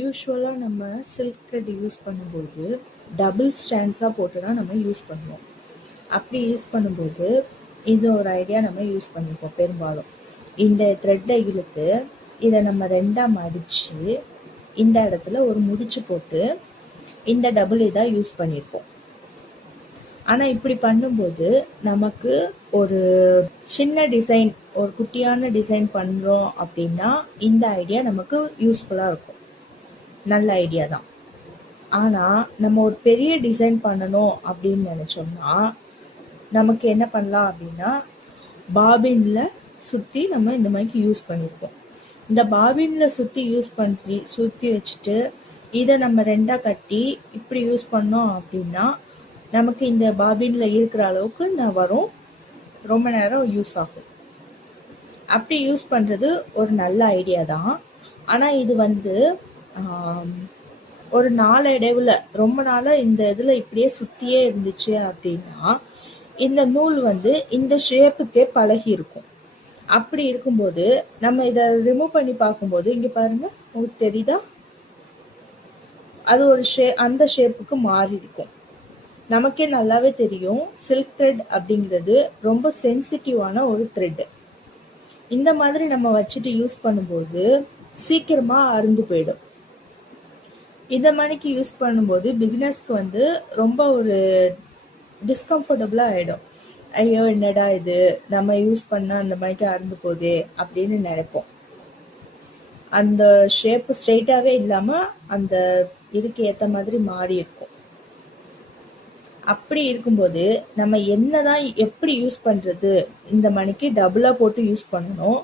யூஸ்வலாக நம்ம silk thread use பண்ணும்போது டபுள் ஸ்டாண்ட்ஸாக போட்டு தான் நம்ம யூஸ் பண்ணுவோம். அப்படி யூஸ் பண்ணும்போது இது ஒரு ஐடியா நம்ம யூஸ் பண்ணிப்போம். பெரும்பாலும் இந்த த்ரெட்டை இழுத்து இதை நம்ம ரெண்டாக மடித்து இந்த இடத்துல ஒரு முடிச்சு போட்டு இந்த டபுள் இதாக யூஸ் பண்ணியிருப்போம். ஆனால் இப்படி பண்ணும்போது நமக்கு ஒரு சின்ன டிசைன், ஒரு குட்டியான டிசைன் பண்ணுறோம் அப்படின்னா இந்த ஐடியா நமக்கு யூஸ்ஃபுல்லாக இருக்கும். நல்ல ஐடியா தான். ஆனால் நம்ம ஒரு பெரிய டிசைன் பண்ணணும் அப்படின்னு நினச்சோம்னா நமக்கு என்ன பண்ணலாம் அப்படின்னா, பாபினில் சுற்றி நம்ம இந்த மாதிரி யூஸ் பண்ணியிருக்கோம். இந்த பாபினில் சுற்றி வச்சுட்டு இதை நம்ம ரெண்டாக கட்டி இப்படி யூஸ் பண்ணோம் அப்படின்னா நமக்கு இந்த பாபினில் இருக்கிற அளவுக்கு வரும், ரொம்ப நேரம் யூஸ் ஆகும். அப்படி யூஸ் பண்ணுறது ஒரு நல்ல ஐடியா தான். ஆனால் இது ஒரு நாளடைவில் ரொம்ப நாளாக இந்த இதில் இப்படியே சுற்றியே இருந்துச்சு அப்படின்னா இந்த நூல் இந்த ஷேப்புக்கே பழகி இருக்கும். அப்படி இருக்கும்போது நம்ம இதை ரிமூவ் பண்ணி பார்க்கும்போது இங்கே பாருங்க, உங்களுக்கு தெரியுதா, அது ஒரு அந்த ஷேப்புக்கு மாறி இருக்கும். நமக்கே நல்லாவே தெரியும் சில்க் த்ரெட் அப்படிங்கிறது ரொம்ப சென்சிட்டிவான ஒரு த்ரெட். இந்த மாதிரி நம்ம வச்சுட்டு யூஸ் பண்ணும்போது சீக்கிரமா அறுந்து போயிடும். இந்த மணிக்கு யூஸ் பண்ணும்போது பிகினர்ஸ்க்கு ரொம்ப ஒரு டிஸ்கம்ஃபர்டபுளா ஆயிடும். ஐயோ என்னடா இது, நம்ம யூஸ் பண்ணா அந்த மணிக்கு அறுந்து போதே அப்படின்னு நினைப்போம். அந்த ஷேப் ஸ்ட்ரெயிட்டாவே இல்லாம அந்த இதுக்கு ஏத்த மாதிரி மாறி இருக்கும். அப்படி இருக்கும்போது நம்ம என்னதான் எப்படி யூஸ் பண்றது, இந்த மணிக்கு டபுளா போட்டு யூஸ் பண்ணணும்.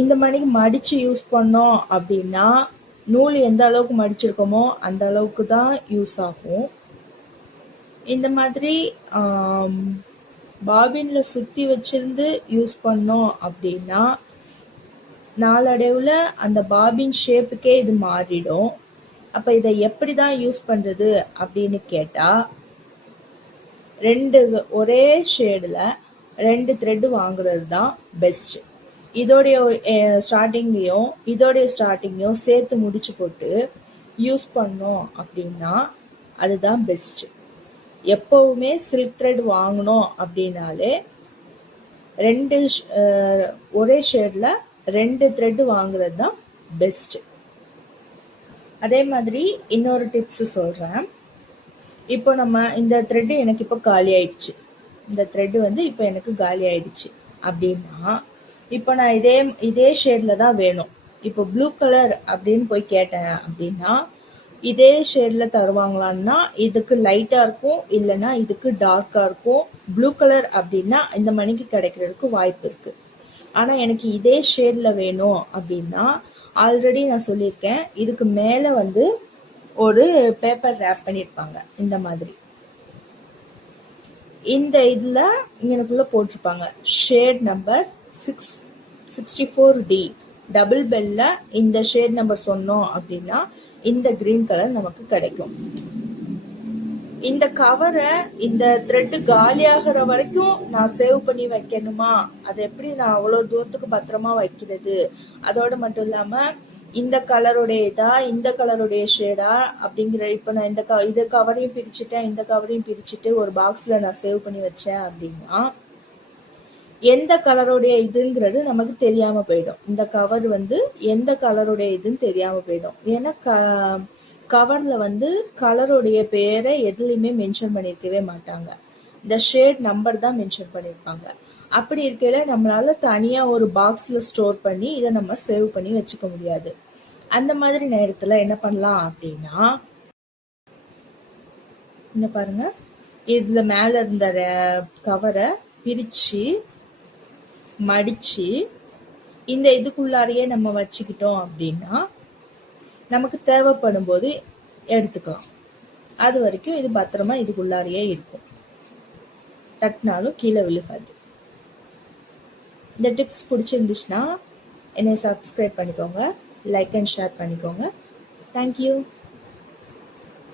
இந்த மணிக்கு மடிச்சு யூஸ் பண்ணோம் அப்படின்னா நூல் எந்த அளவுக்கு மடிச்சிருக்கோமோ அந்த அளவுக்கு தான் யூஸ் ஆகும். இந்த மாதிரி பாபின்ல சுத்தி வச்சிருந்து யூஸ் பண்ணோம் அப்படின்னா நாளடைவுல அந்த பாபின் ஷேப்புக்கே இது மாறிடும். அப்ப இதை எப்படிதான் யூஸ் பண்றது அப்படின்னு கேட்டா, ஒரே ஷேடுல 2 த்ரெட் வாங்குறது தான் பெஸ்ட். இதோடைய ஸ்டார்டிங்கையும் சேர்த்து முடிச்சு போட்டு யூஸ் பண்ணோம் அப்படின்னா அதுதான் பெஸ்ட். எப்பவுமே சில்க் த்ரெட் வாங்கணும் அப்படின்னாலே ஒரே ஷேட்ல 2 த்ரெட் வாங்குறது தான் பெஸ்ட். அதே மாதிரி இன்னொரு டிப்ஸ் சொல்றேன். இப்போ நம்ம இந்த த்ரெட் எனக்கு இப்போ காலி ஆயிடுச்சு, இந்த த்ரெட் இப்போ எனக்கு காலி ஆயிடுச்சு அப்படின்னா இப்போ நான் இதே ஷேட்ல தான் வேணும். இப்போ ப்ளூ கலர் அப்படின்னு போய் கேட்டேன் அப்படின்னா இதே ஷேட்ல தருவாங்களான்னா இதுக்கு லைட்டா இருக்கும், இல்லைன்னா இதுக்கு டார்க்கா இருக்கும். ப்ளூ கலர் அப்படின்னா இந்த மணிக்கு கிடைக்கிறதுக்கு வாய்ப்பு இருக்கு. ஆனா எனக்கு இதே ஷேட்ல வேணும் அப்படின்னா ஆல்ரெடி நான் சொல்லியிருக்கேன், இதுக்கு மேல ஒரு பேப்பர் ரேப் பண்ணிருப்பாங்க. இந்த மாதிரி இந்த இதுல இங்கனுக்குள்ள போட்டிருப்பாங்க ஷேட் நம்பர் 64D. டபுள் பெல்ல இந்த ஷேட் நம்பர் சொன்னோம் அப்படின்னா இந்த கிரீன் கலர் நமக்கு கிடைக்கும். இந்த கவரை இந்த த்ரெட் காலி ஆகிற வரைக்கும் நான் சேவ் பண்ணி வைக்கணுமா, அதை எப்படி நான் அவ்வளவு தூரத்துக்கு பத்திரமா வைக்கிறது, அதோட மட்டும் இல்லாம இந்த கலருடையதா இந்த கலருடைய ஷேடா அப்படிங்கிற, இப்ப நான் இந்த கவரையும் பிரிச்சுட்டேன், இந்த கவரையும் பிரிச்சுட்டு ஒரு பாக்ஸ்ல நான் சேவ் பண்ணி வச்சேன் அப்படின்னா எந்த கலருடைய இதுங்கிறது நமக்கு தெரியாம போயிடும். இந்த கவர் எந்த கலருடைய இதுன்னு தெரியாம போயிடும். ஏன்னா கவர்ல கலருடைய பேரை எதுலையுமே மென்ஷன் பண்ணிருக்கவே மாட்டாங்க, இந்த ஷேட் நம்பர் தான் மென்ஷன் பண்ணிருப்பாங்க. அப்படி இருக்கையில நம்மளால தனியா ஒரு பாக்ஸ்ல ஸ்டோர் பண்ணி இதை நம்ம சேவ் பண்ணி வச்சுக்க முடியாது. அந்த மாதிரி நேரத்துல என்ன பண்ணலாம் அப்படின்னா, இந்த பாருங்க, இதுல மேல இருந்த கவரை பிரிச்சு மடிச்சு இந்த இதுக்குள்ளாரையே நம்ம வச்சுக்கிட்டோம் அப்படின்னா நமக்கு தேவைப்படும் போது எடுத்துக்கலாம். அது வரைக்கும் இது பத்திரமா இதுக்குள்ளாரையே இருக்கும், தட்டினாலும் கீழே விழுகாது. இந்த டிப்ஸ் பிடிச்சிருந்துச்சுன்னா என்னை சப்ஸ்கிரைப் பண்ணிக்கோங்க, லைக் அண்ட் ஷேர் பண்ணிக்கோங்க. தேங்க்யூ.